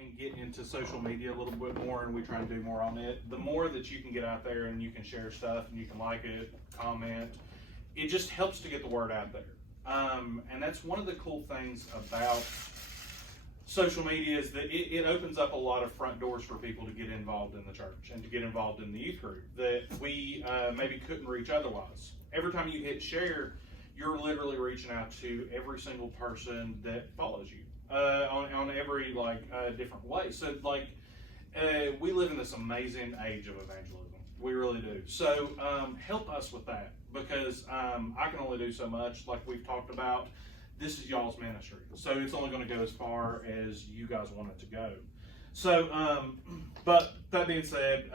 and get into social media a little bit more, and we try and do more on it. The more that you can get out there and you can share stuff and you can like it, comment, it just helps to get the word out there. And that's one of the cool things about social media is that it opens up a lot of front doors for people to get involved in the church and to get involved in the youth group that we maybe couldn't reach otherwise. Every time you hit share, you're literally reaching out to every single person that follows you on every different way. So we live in this amazing age of evangelism. We really do. So help us with that, because I can only do so much. Like we've talked about, this is y'all's ministry, so it's only going to go as far as you guys want it to go. So, but that being said,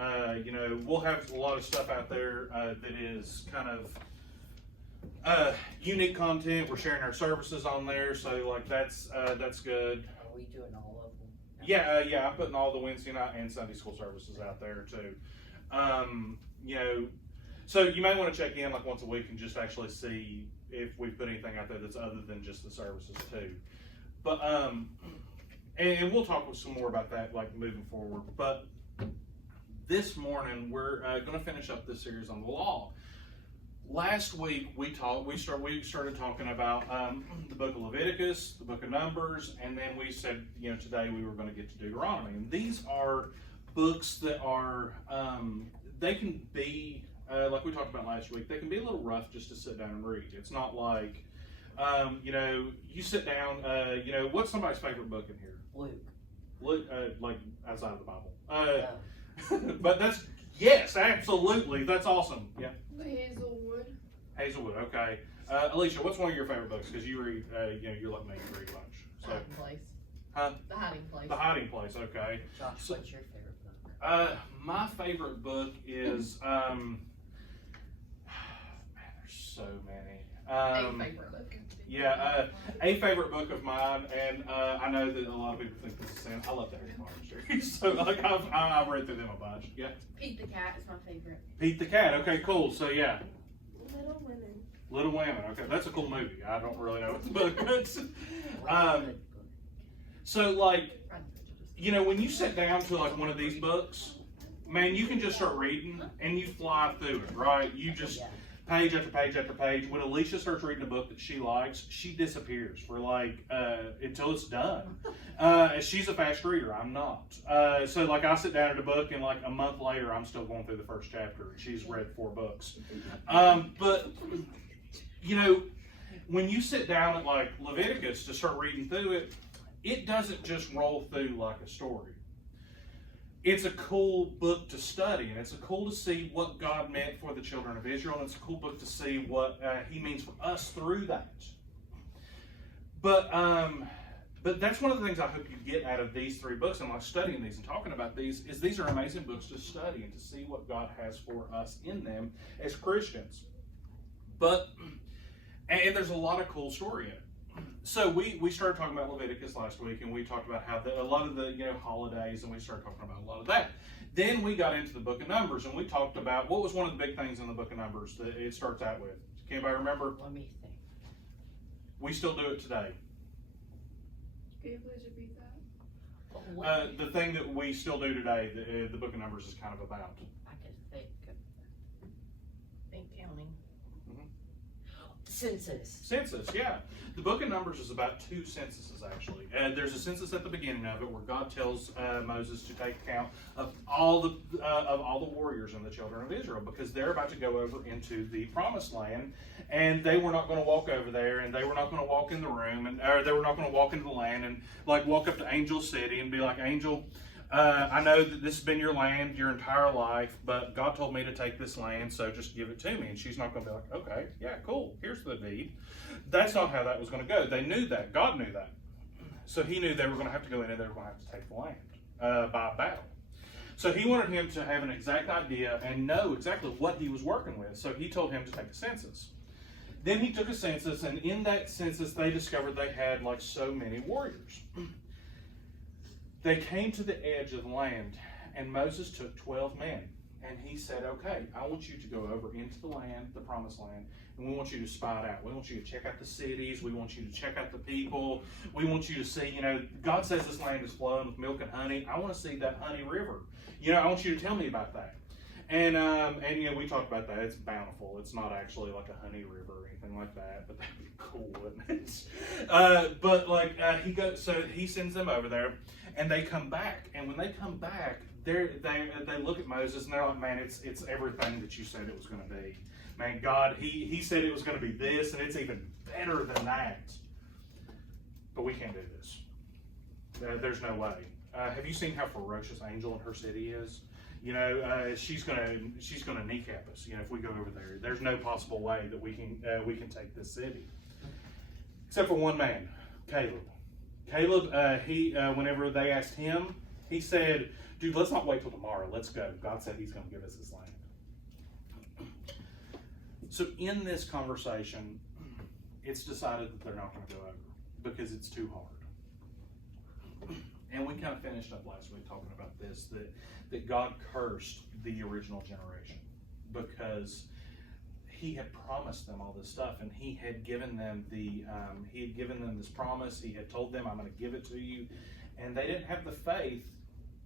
we'll have a lot of stuff out there that is kind of unique content. We're sharing our services on there, so that's good. Are we doing all of them? Yeah, I'm putting all the Wednesday night and Sunday school services out there too. So you may want to check in like once a week and just actually see if we put anything out there that's other than just the services too. But and we'll talk with some more about that like moving forward. But this morning we're going to finish up this series on the law. Last week we started talking about the book of Leviticus, the book of Numbers, and then we said today we were going to get to Deuteronomy. And these are books that are they can be like we talked about last week, they can be a little rough just to sit down and read. It's not like you sit down, what's somebody's favorite book in here? Luke, like outside of the Bible. But that's, yes, absolutely, that's awesome. Yeah. Hazelwood, okay. Alicia, what's one of your favorite books? Because you read, you're like me, you read a bunch. So. Hiding Place. Huh? The Hiding Place. The Hiding Place, okay. Josh, what's your favorite book? My favorite book is, man, there's so many. A favorite book. Yeah, a favorite book of mine, and I know that a lot of people think this is sin. I love the Harry Potter series, so like I've read through them a bunch. Yeah. Pete the Cat is my favorite. Pete the Cat. Okay, cool. So yeah. Little Women. Little Women. Okay, that's a cool movie. I don't really know what the book is. So like, when you sit down to like one of these books, man, you can just start reading and you fly through it, right? You just page after page after page. When Alicia starts reading a book that she likes, she disappears for until it's done. She's a fast reader. I'm not. So like I sit down at a book and like a month later, I'm still going through the first chapter. She's read 4 books. But when you sit down at like Leviticus to start reading through it, it doesn't just roll through like a story. It's a cool book to study, and it's cool to see what God meant for the children of Israel, and it's a cool book to see what He means for us through that. But that's one of the things I hope you get out of these 3 books, and like studying these and talking about these, is these are amazing books to study and to see what God has for us in them as Christians. And there's a lot of cool story in it. So we started talking about Leviticus last week, and we talked about how a lot of the holidays, and we started talking about a lot of that. Then we got into the book of Numbers, and we talked about what was one of the big things in the book of Numbers that it starts out with. Can anybody remember? Let me think. We still do it today. Can you please repeat that? The thing that we still do today, the book of Numbers is kind of about. I can think of Counting. census, yeah. The book of Numbers is about 2 censuses, actually. There's a census at the beginning of it where God tells Moses to take account of all the warriors and the children of Israel, because they're about to go over into the promised land, and they were not going to walk over there, and they were not going to walk in the room, or they were not going to walk into the land and like walk up to Angel City and be like, Angel, I know that this has been your land your entire life, but God told me to take this land, so just give it to me. And she's not going to be like, okay, yeah, cool, here's the deed. That's not how that was going to go. They knew that. God knew that. So He knew they were going to have to go in and they were going to have to take the land by battle. So He wanted him to have an exact idea and know exactly what he was working with. So He told him to take a census. Then He took a census, and in that census they discovered they had like so many warriors. They came to the edge of the land, and Moses took 12 men, and he said, okay, I want you to go over into the land, the promised land, and we want you to spy it out. We want you to check out the cities. We want you to check out the people. We want you to see, God says this land is flowing with milk and honey. I want to see that honey river. I want you to tell me about that. And we talked about that. It's bountiful. It's not actually like a honey river or anything like that, but that'd be cool, wouldn't it? So he sends them over there, and they come back. And when they come back, they look at Moses, and they're like, man, it's everything that you said it was going to be. Man, God, he said it was going to be this, and it's even better than that. But we can't do this. There's no way. Have you seen how ferocious Angel in her city is? She's gonna kneecap us. If we go over there, there's no possible way that we can take this city, except for one man, Caleb. Whenever they asked him, he said, "Dude, let's not wait till tomorrow. Let's go. God said He's going to give us this land." So in this conversation, it's decided that they're not going to go over because it's too hard. And we kind of finished up last week talking about this, that God cursed the original generation because He had promised them all this stuff, and He had given them this promise. He had told them, "I'm going to give it to you," and they didn't have the faith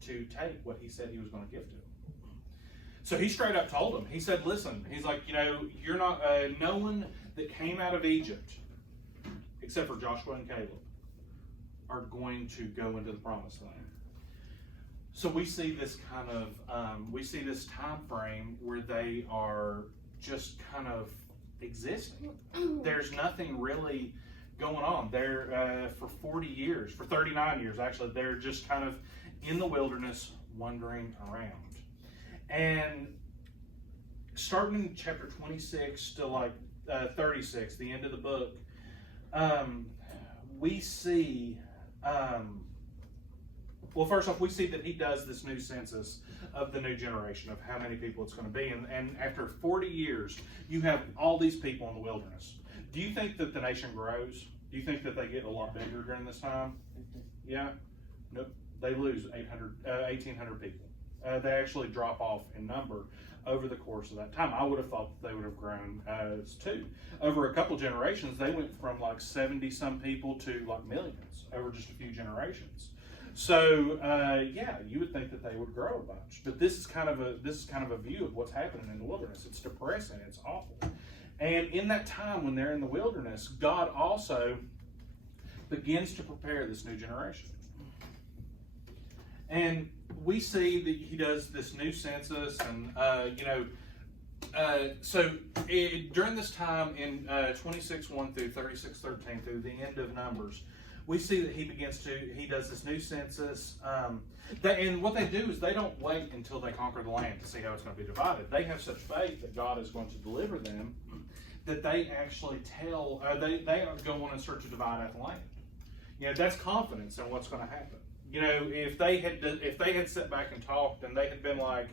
to take what He said He was going to give to them. So He straight up told them. He said, "Listen," He's like, "You're not. No one that came out of Egypt, except for Joshua and Caleb, are going to go into the promised land." So we see this kind of this time frame where they are just kind of existing. There's nothing really going on. They're for 39 years actually, they're just kind of in the wilderness wandering around. And starting in chapter 26 to 36, the end of the book, we see first off, we see that He does this new census of the new generation, of how many people it's going to be. And after 40 years, you have all these people in the wilderness. Do you think that the nation grows? Do you think that they get a lot bigger during this time? Yeah? Nope. They lose 1,800 people. They actually drop off in number over the course of that time. I would have thought that they would have grown too. Over a couple generations, they went from 70-some people to millions over just a few generations. So you would think that they would grow a bunch, but this is kind of a view of what's happening in the wilderness. It's depressing. It's awful. And in that time when they're in the wilderness, God also begins to prepare this new generation. And we see that He does this new census, and during this time in 26:1 through 36:13 through the end of Numbers, we see that He does this new census. And what they do is they don't wait until they conquer the land to see how it's going to be divided. They have such faith that God is going to deliver them that they actually they go on and start to divide out the land. That's confidence in what's going to happen. If they had sat back and talked and they had been like,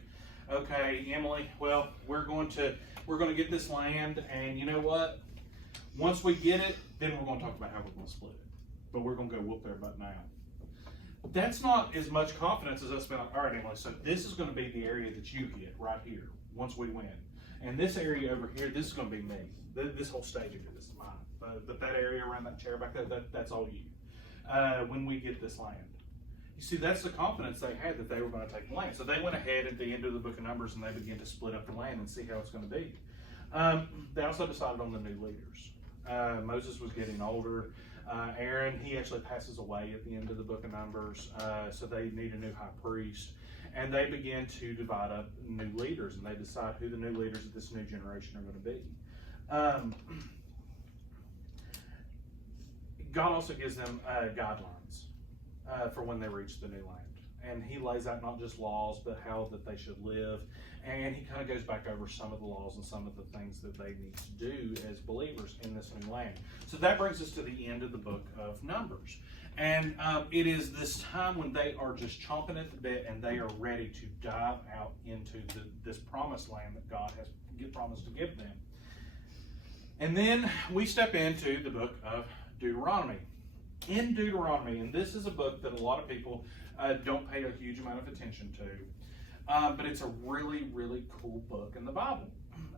"Okay, Emily, well, we're going to get this land, and you know what? Once we get it, then we're going to talk about how we're going to split it. But we're going to go whoop their butt now." That's not as much confidence as us being like, "All right, Emily, so this is going to be the area that you get right here once we win. And this area over here, this is going to be me. This whole stage of it is mine. But that area around that chair back there, that's all you. When we get this land." You see, that's the confidence they had that they were going to take the land. So they went ahead at the end of the book of Numbers and they began to split up the land and see how it's going to be. They also decided on the new leaders. Moses was getting older. Aaron, he actually passes away at the end of the book of Numbers, so they need a new high priest. And they begin to divide up new leaders, and they decide who the new leaders of this new generation are going to be. God also gives them guidelines for when they reach the new land. And He lays out not just laws, but how that they should live. And He kind of goes back over some of the laws and some of the things that they need to do as believers in this new land. So that brings us to the end of the book of Numbers. And it is this time when they are just chomping at the bit and they are ready to dive out into this promised land that God has promised to give them. And then we step into the book of Deuteronomy. In Deuteronomy, and this is a book that a lot of people don't pay a huge amount of attention to, but it's a really, really cool book in the Bible.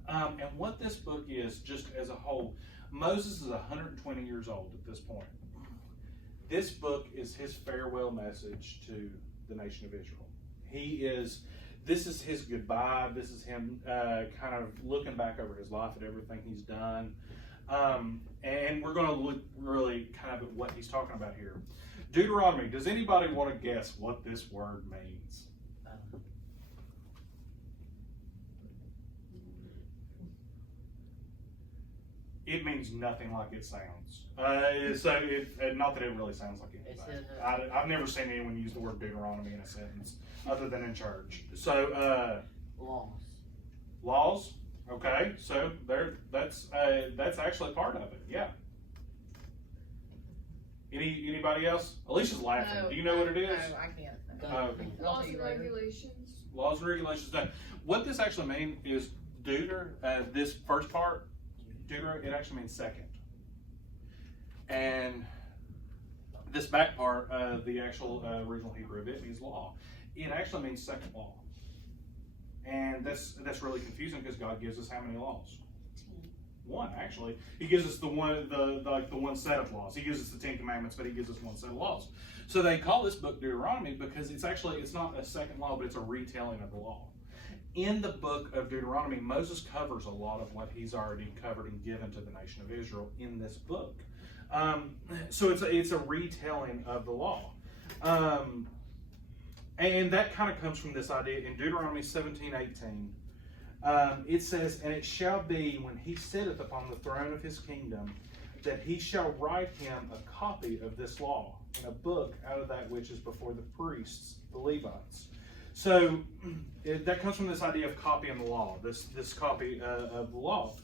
And what this book is, just as a whole, Moses is 120 years old at this point. This book is his farewell message to the nation of Israel. This is his goodbye. This is him kind of looking back over his life at everything he's done. And we're going to look really kind of at what he's talking about here. Deuteronomy, does anybody want to guess what this word means? It means nothing like it sounds. Not that it really sounds like anything. I've never seen anyone use the word Deuteronomy in a sentence other than in church. So, laws. Okay, so that's actually part of it. Yeah. Anybody else? Alicia's laughing. No, Do you know what it is? No, I can't. Laws and regulations. Laws and regulations. Now, what this actually means is this first part, Deuter, it actually means second. And this back part, the actual original Hebrew of it means law. It actually means second law. And that's really confusing because God gives us how many laws? One, actually. He gives us the one set of laws. He gives us the 10 Commandments, but he gives us one set of laws. So they call this book Deuteronomy because it's not a second law, but it's a retelling of the law. In the book of Deuteronomy, Moses covers a lot of what he's already covered and given to the nation of Israel in this book. So it's a retelling of the law. And that kind of comes from this idea in Deuteronomy 17:18. It says, "And it shall be when he sitteth upon the throne of his kingdom, that he shall write him a copy of this law in a book out of that which is before the priests, the Levites." So that comes from this idea of copying the law, this copy of the law.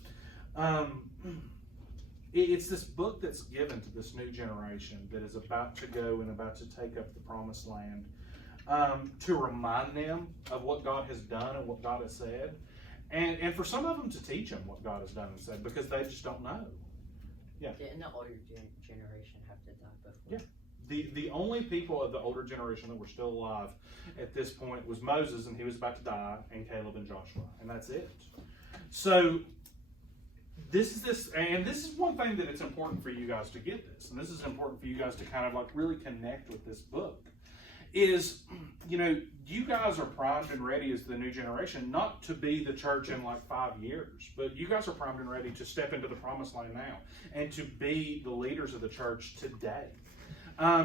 It's this book that's given to this new generation that is about to go and about to take up the promised land, to remind them of what God has done and what God has said. And for some of them to teach them what God has done and said because they just don't know. Yeah. Didn't the older generation have to die before? Yeah. The only people of the older generation that were still alive at this point was Moses, and he was about to die, and Caleb and Joshua, and that's it. So this is one thing that it's important for you guys to get this, and this is important for you guys to kind of like really connect with this book. Is, you guys are primed and ready as the new generation, not to be the church in like 5 years, but you guys are primed and ready to step into the promised land now and to be the leaders of the church today.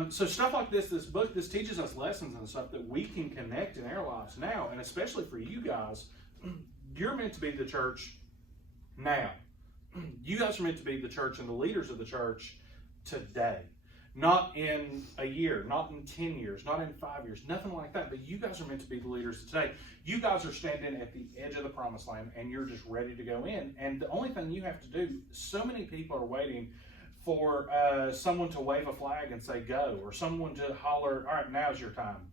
So stuff like this book, this teaches us lessons and stuff that we can connect in our lives now, and especially for you guys, you're meant to be the church now. You guys are meant to be the church and the leaders of the church today. Not in a year, not in 10 years, not in 5 years, nothing like that. But you guys are meant to be the leaders today. You guys are standing at the edge of the promised land and you're just ready to go in. And the only thing you have to do, so many people are waiting for someone to wave a flag and say go, or someone to holler, all right, now's your time.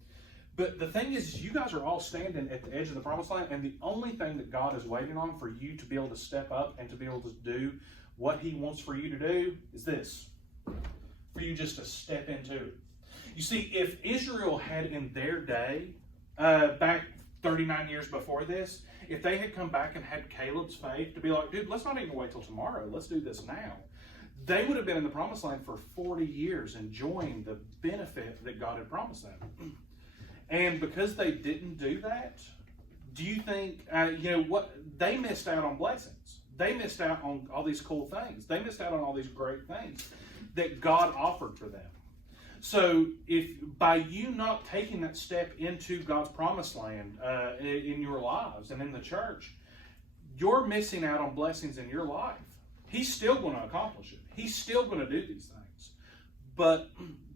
But the thing is, you guys are all standing at the edge of the promised land, and the only thing that God is waiting on for you to be able to step up and to be able to do what he wants for you to do is this. For you just to step into it. You see, if Israel had in their day, back 39 years before this, if they had come back and had Caleb's faith to be like, dude, let's not even wait till tomorrow, let's do this now, they would have been in the promised land for 40 years enjoying the benefit that God had promised them. And because they didn't do that, do you think, what? They missed out on blessings. They missed out on all these cool things. They missed out on all these great things that God offered for them. So if by you not taking that step into God's promised land in your lives and in the church, you're missing out on blessings in your life. He's still going to accomplish it. He's still going to do these things. But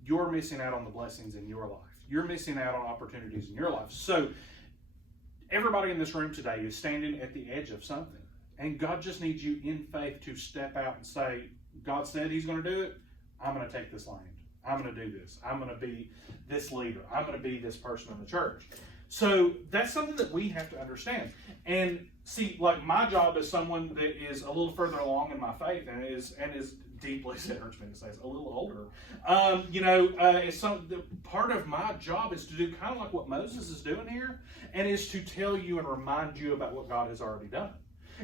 you're missing out on the blessings in your life. You're missing out on opportunities in your life. So everybody in this room today is standing at the edge of something. And God just needs you in faith to step out and say, God said he's going to do it. I'm going to take this land. I'm going to do this. I'm going to be this leader. I'm going to be this person in the church. So that's something that we have to understand. And see, like my job as someone that is a little further along in my faith and is deeply, it hurts me to say, it's a little older. Part of my job is to do kind of like what Moses is doing here, and is to tell you and remind you about what God has already done.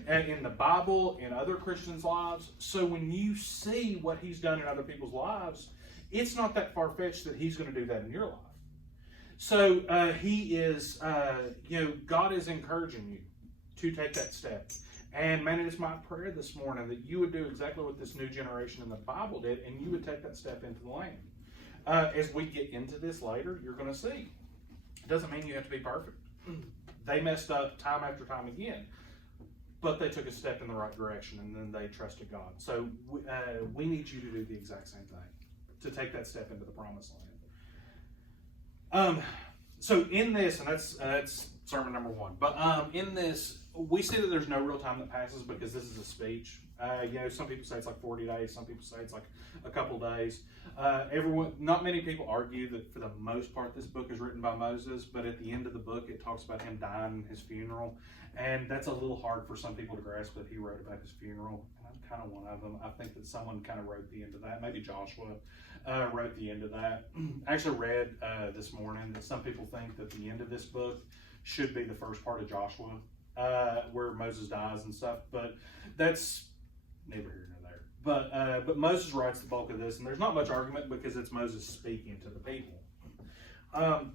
in the Bible, in other Christians' lives. So when you see what he's done in other people's lives, it's not that far-fetched that he's going to do that in your life. So he is, God is encouraging you to take that step. And man, it is my prayer this morning that you would do exactly what this new generation in the Bible did, and you would take that step into the land. As we get into this later, you're going to see. It doesn't mean you have to be perfect. They messed up time after time again, but they took a step in the right direction, and then they trusted God. So we need you to do the exact same thing, to take that step into the promised land. So in this, and that's sermon number 1, but in this, we see that there's no real time that passes because this is a speech. Some people say it's like 40 days. Some people say it's like a couple days. Not many people argue that for the most part this book is written by Moses, but at the end of the book it talks about him dying and his funeral, and that's a little hard for some people to grasp that he wrote about his funeral. And I'm kind of one of them. I think that someone kind of wrote the end of that. Maybe Joshua wrote the end of that. I actually read this morning that some people think that the end of this book should be the first part of Joshua, where Moses dies and stuff, but that's neither here nor there. But Moses writes the bulk of this, and there's not much argument because it's Moses speaking to the people.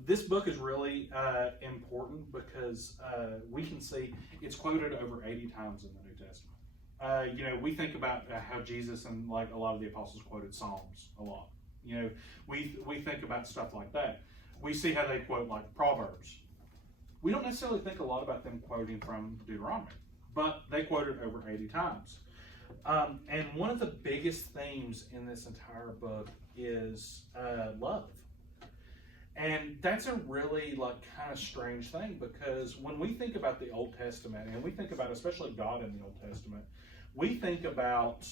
This book is really important because we can see it's quoted over 80 times in the New Testament. We think about how Jesus and like a lot of the apostles quoted Psalms a lot. We think about stuff like that. We see how they quote like Proverbs. We don't necessarily think a lot about them quoting from Deuteronomy, but they quote it over 80 times. And one of the biggest themes in this entire book is love. And that's a really kind of strange thing, because when we think about the Old Testament, and we think about especially God in the Old Testament, we think about,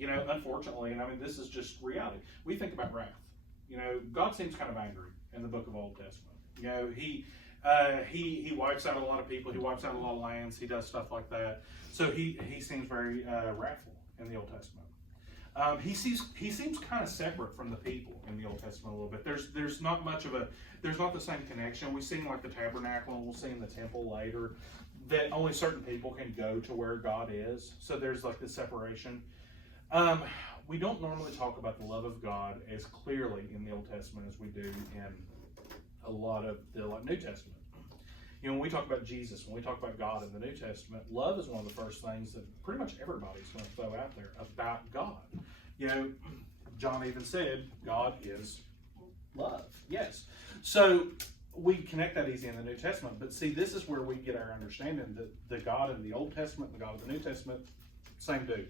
unfortunately, and I mean, this is just reality, we think about wrath. God seems kind of angry in the book of Old Testament. He wipes out a lot of people. He wipes out a lot of lands. He does stuff like that. So he seems very wrathful in the Old Testament. He seems kind of separate from the people in the Old Testament a little bit. There's not the same connection. We see in like the tabernacle, and we'll see in the temple later that only certain people can go to where God is. So there's like this separation. We don't normally talk about the love of God as clearly in the Old Testament as we do in a lot of the New Testament. When we talk about Jesus, when we talk about God in the New Testament, love is one of the first things that pretty much everybody's going to throw out there about God. John even said, God is love. Yes. So we connect that easy in the New Testament, but see, this is where we get our understanding that the God in the Old Testament and the God of the New Testament, same dude.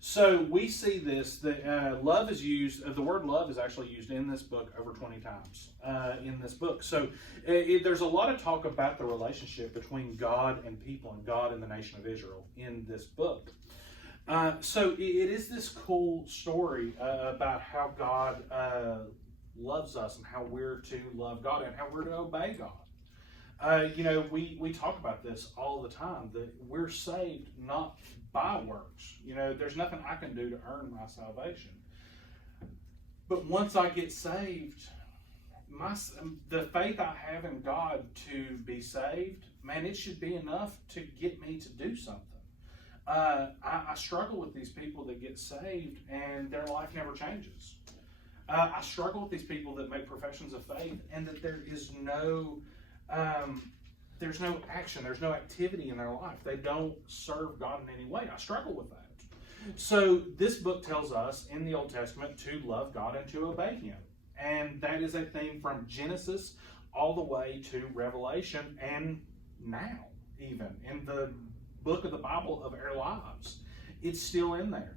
So we see this, that love is used, the word love is actually used in this book over 20 times in this book. So there's a lot of talk about the relationship between God and people and God and the nation of Israel in this book. So it is this cool story about how God loves us and how we're to love God and how we're to obey God. We talk about this all the time, that we're saved not by works. There's nothing I can do to earn my salvation. But once I get saved, the faith I have in God to be saved, man, it should be enough to get me to do something. I struggle with these people that get saved and their life never changes. I struggle with these people that make professions of faith and that there is there's no action, there's no activity in their life. They don't serve God in any way. I struggle with that. So this book tells us in the Old Testament to love God and to obey Him. And that is a theme from Genesis all the way to Revelation, and now even in the book of the Bible of our lives. It's still in there.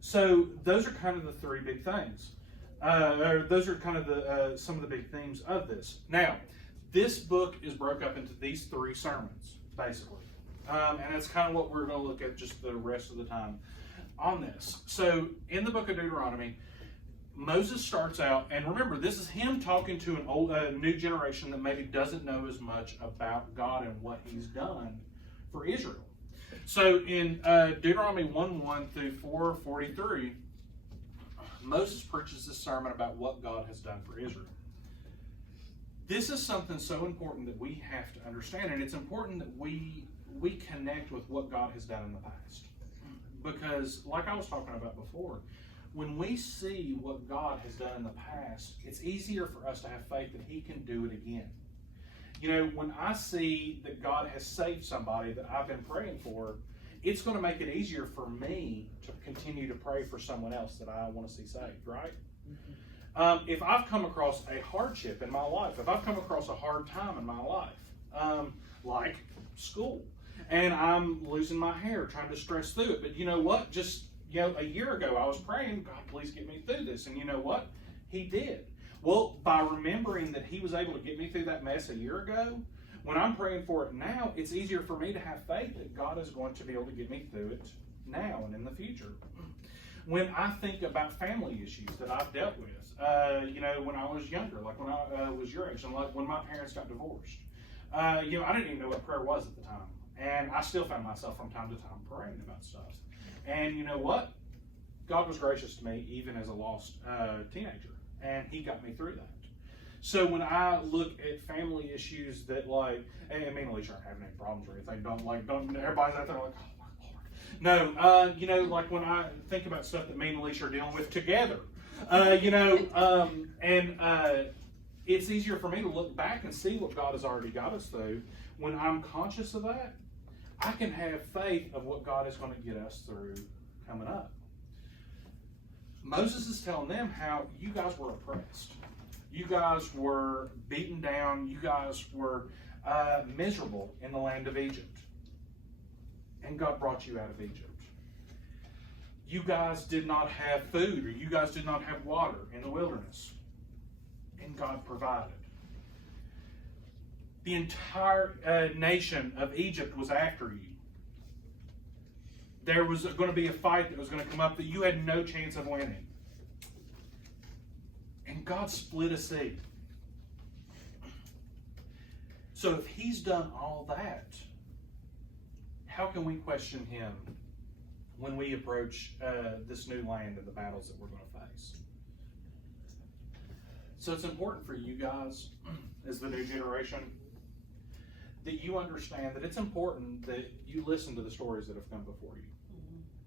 So those are kind of the three big things. Those are kind of some of the big themes of this. Now, this book is broke up into these 3 sermons, basically. And that's kind of what we're going to look at just the rest of the time on this. So in the book of Deuteronomy, Moses starts out, and remember, this is him talking to a new generation that maybe doesn't know as much about God and what He's done for Israel. So in Deuteronomy 1:1 through 4:43, Moses preaches this sermon about what God has done for Israel. This is something so important that we have to understand, and it's important that we we connect with what God has done in the past. Because, like I was talking about before, when we see what God has done in the past, it's easier for us to have faith that He can do it again. You know, when I see that God has saved somebody that I've been praying for, it's going to make it easier for me to continue to pray for someone else that I want to see saved, right? If I've come across a hardship in my life, if I've come across a hard time in my life, like school, and I'm losing my hair, trying to stress through it, but you know what? Just, a year ago I was praying, God, please get me through this, and you know what? He did. Well, by remembering that He was able to get me through that mess a year ago, when I'm praying for it now, it's easier for me to have faith that God is going to be able to get me through it now and in the future. When I think about family issues that I've dealt with, when I was younger, like when I was your age, and like when my parents got divorced, I didn't even know what prayer was at the time. And I still found myself from time to time praying about stuff. And you know what? God was gracious to me even as a lost teenager. And He got me through that. So when I look at family issues that like, and me and Alicia aren't having any problems or anything, don't everybody's out there like, oh my Lord. No, like when I think about stuff that me and Alicia are dealing with together, it's easier for me to look back and see what God has already got us through. When I'm conscious of that, I can have faith of what God is going to get us through coming up. Moses is telling them how you guys were oppressed. You guys were beaten down. You guys were miserable in the land of Egypt. And God brought you out of Egypt. You guys did not have food, or you guys did not have water in the wilderness. And God provided. The entire nation of Egypt was after you. There was going to be a fight that was going to come up that you had no chance of winning. And God split a sea. So if He's done all that, how can we question Him when we approach this new land and the battles that we're going to face? So it's important for you guys, as the new generation, that you understand that it's important that you listen to the stories that have come before you.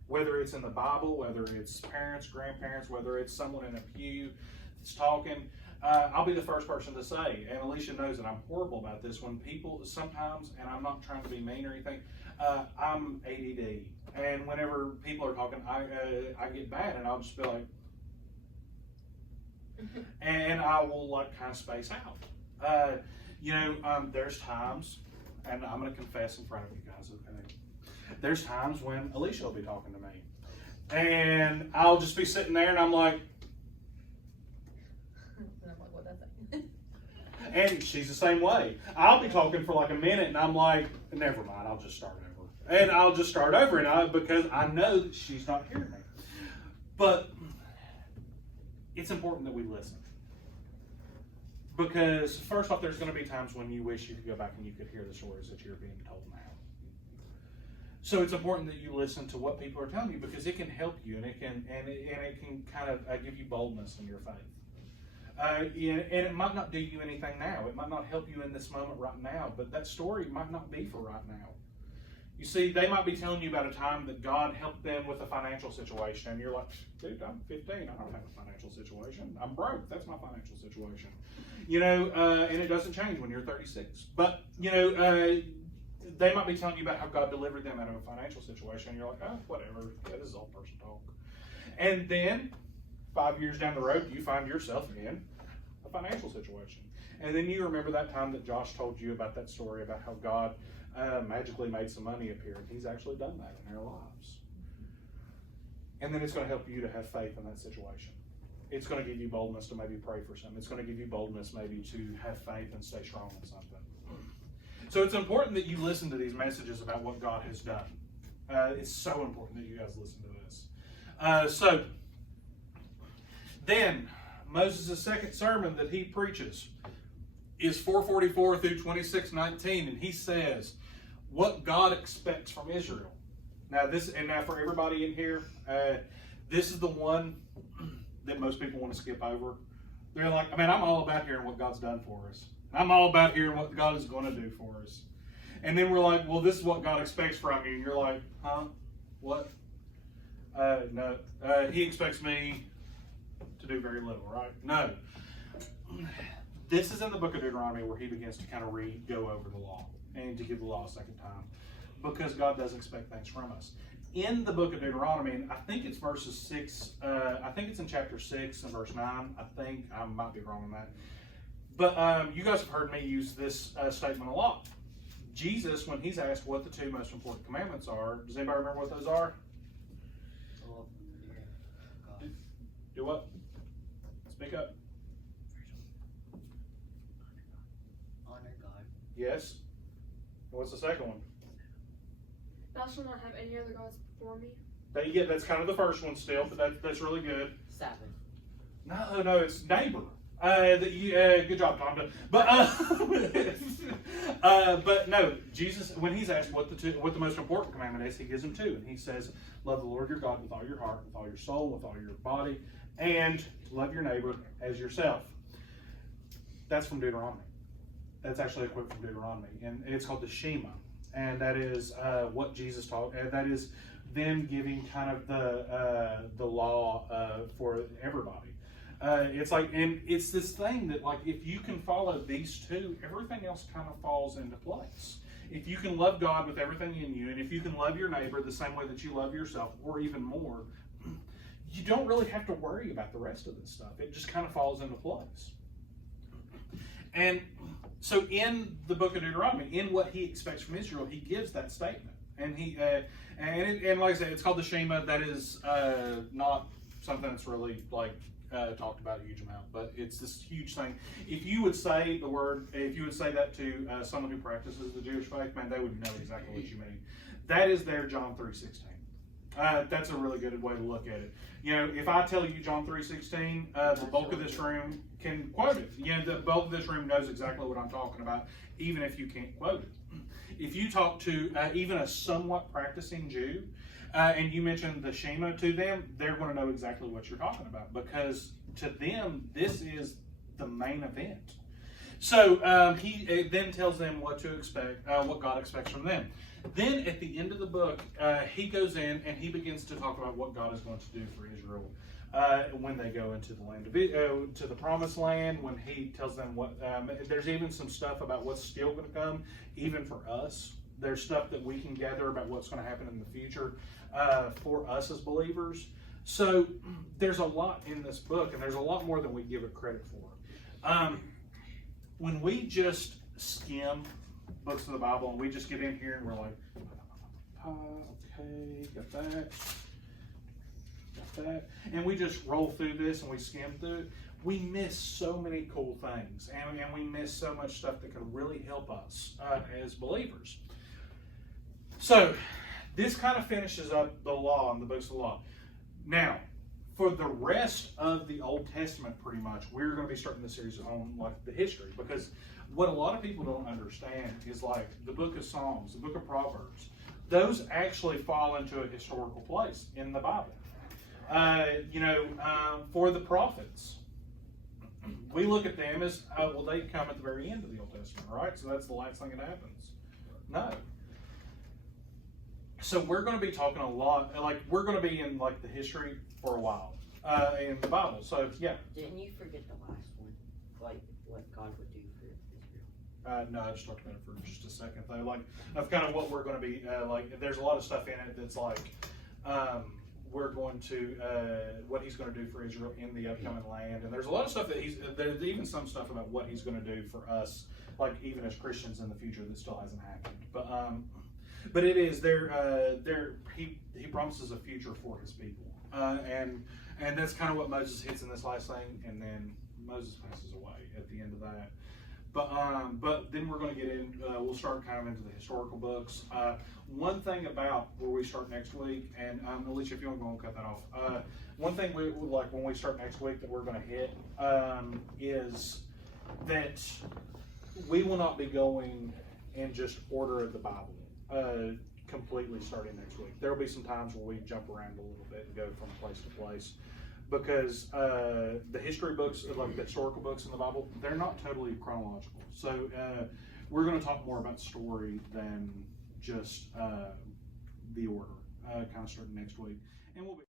Whether it's in the Bible, whether it's parents, grandparents, whether it's someone in a pew that's talking, I'll be the first person to say, and Alicia knows that I'm horrible about this, when people sometimes, and I'm not trying to be mean or anything, I'm ADD. And whenever people are talking, I get bad, and I'll just be like, and I will like kind of space out. There's times, and I'm going to confess in front of you guys, okay? There's times when Alicia will be talking to me, and I'll just be sitting there, and I'm like, And I'm like, what that thing? and she's the same way. I'll be talking for like a minute, and I'm like, never mind, I'll just start over. And I'll just start over, because I know that she's not hearing me. But it's important that we listen. Because first off, there's going to be times when you wish you could go back and you could hear the stories that you're being told now. So it's important that you listen to what people are telling you, because it can help you, and it can kind of give you boldness in your faith. And it might not do you anything now. It might not help you in this moment right now, but that story might not be for right now. You see, they might be telling you about a time that God helped them with a financial situation, and you're like, dude, I'm 15. I don't have a financial situation. I'm broke. That's my financial situation. And it doesn't change when you're 36. But, they might be telling you about how God delivered them out of a financial situation, and you're like, oh, whatever. Yeah, this is all person talk. And then, 5 years down the road, you find yourself in a financial situation. And then you remember that time that Josh told you about that story about how God magically made some money appear, and He's actually done that in our lives. And then it's going to help you to have faith in that situation. It's going to give you boldness to maybe pray for something. It's going to give you boldness maybe to have faith and stay strong in something. So it's important that you listen to these messages about what God has done. It's so important that you guys listen to this. So then, Moses' second sermon that he preaches is 4:44 through 26:19, and he says what God expects from Israel. Now for everybody in here, this is the one that most people want to skip over. They're like, I'm all about hearing what God's done for us. I'm all about hearing what God is going to do for us. And then we're like, well, this is what God expects from you. And you're like, huh? What? No. He expects me to do very little, right? No. This is in the book of Deuteronomy where he begins to kind of go over the law and to give the law a second time, because God does expect things from us. In the book of Deuteronomy, and I think it's verses 6, I think it's in chapter 6 and verse 9. I might be wrong on that. But you guys have heard me use this statement a lot. Jesus, when he's asked what the two most important commandments are, does anybody remember what those are? Oh, yeah. God. Do what? Speak up. Honor God. Yes. And what's the second one? Thou shalt not have any other gods before me. That's kind of the first one still, but that's really good. Sabbath. No, it's neighbor. Good job, Tom. But no, Jesus, when he's asked what the most important commandment is, he gives them two, and he says, "Love the Lord your God with all your heart, with all your soul, with all your body, and love your neighbor as yourself." That's from Deuteronomy. That's actually a quote from Deuteronomy, and it's called the Shema, and that is what Jesus taught. That is them giving kind of the law for everybody. It's like, and it's this thing that, like, if you can follow these two, everything else kind of falls into place. If you can love God with everything in you, and if you can love your neighbor the same way that you love yourself, or even more, you don't really have to worry about the rest of this stuff. It just kind of falls into place. And so in the book of Deuteronomy, in what he expects from Israel, he gives that statement. And and like I said, it's called the Shema. That is not something that's really like talked about a huge amount, but it's this huge thing. If you would say that to someone who practices the Jewish faith, man, they would know exactly what you mean. That is their John 3:16. That's a really good way to look at it. You know, if I tell you John 3:16, the bulk of this room can quote it. You know, the bulk of this room knows exactly what I'm talking about, even if you can't quote it. If you talk to even a somewhat practicing Jew, and you mention the Shema to them, they're going to know exactly what you're talking about, because to them, this is the main event. So he then tells them what to expect, what God expects from them. Then at the end of the book, he goes in and he begins to talk about what God is going to do for Israel when they go into the land of to the promised land. When he tells them what, there's even some stuff about what's still going to come, even for us. There's stuff that we can gather about what's going to happen in the future for us as believers. So there's a lot in this book, and there's a lot more than we give it credit for. When we just skim books of the Bible and we just get in here and we're like, okay, got that, and we just roll through this and we skim through it, we miss so many cool things, and we miss so much stuff that can really help us as believers. So this kind of finishes up the law and the books of the law. Now, for the rest of the Old Testament, pretty much, we're going to be starting the series on like the history, because what a lot of people don't understand is like the book of Psalms, the book of Proverbs, those actually fall into a historical place in the Bible. For the prophets, we look at them as, well, they come at the very end of the Old Testament, right? So that's the last thing that happens. No. So we're going to be talking a lot, like we're going to be in like the history for a while in the Bible. So yeah. Didn't you forget the last one? Like what God would do for Israel? No, I just talked about it for just a second though. Like of kind of what we're going to be like. There's a lot of stuff in it that's like we're going to what he's going to do for Israel in the upcoming land, and there's a lot of stuff that there's even some stuff about what he's going to do for us, like even as Christians in the future that still hasn't happened. But it is he promises a future for his people, and that's kind of what Moses hits in this last thing, and then Moses passes away at the end of that. But then we're going to get in. We'll start kind of into the historical books. One thing about where we start next week, and Alicia, if you want to go and cut that off. One thing we would like when we start next week that we're going to hit is that we will not be going in just order of the Bible. Completely starting next week. There will be some times where we jump around a little bit and go from place to place, because the history books, like the historical books in the Bible, they're not totally chronological. So we're going to talk more about story than just the order, kind of starting next week, and we'll be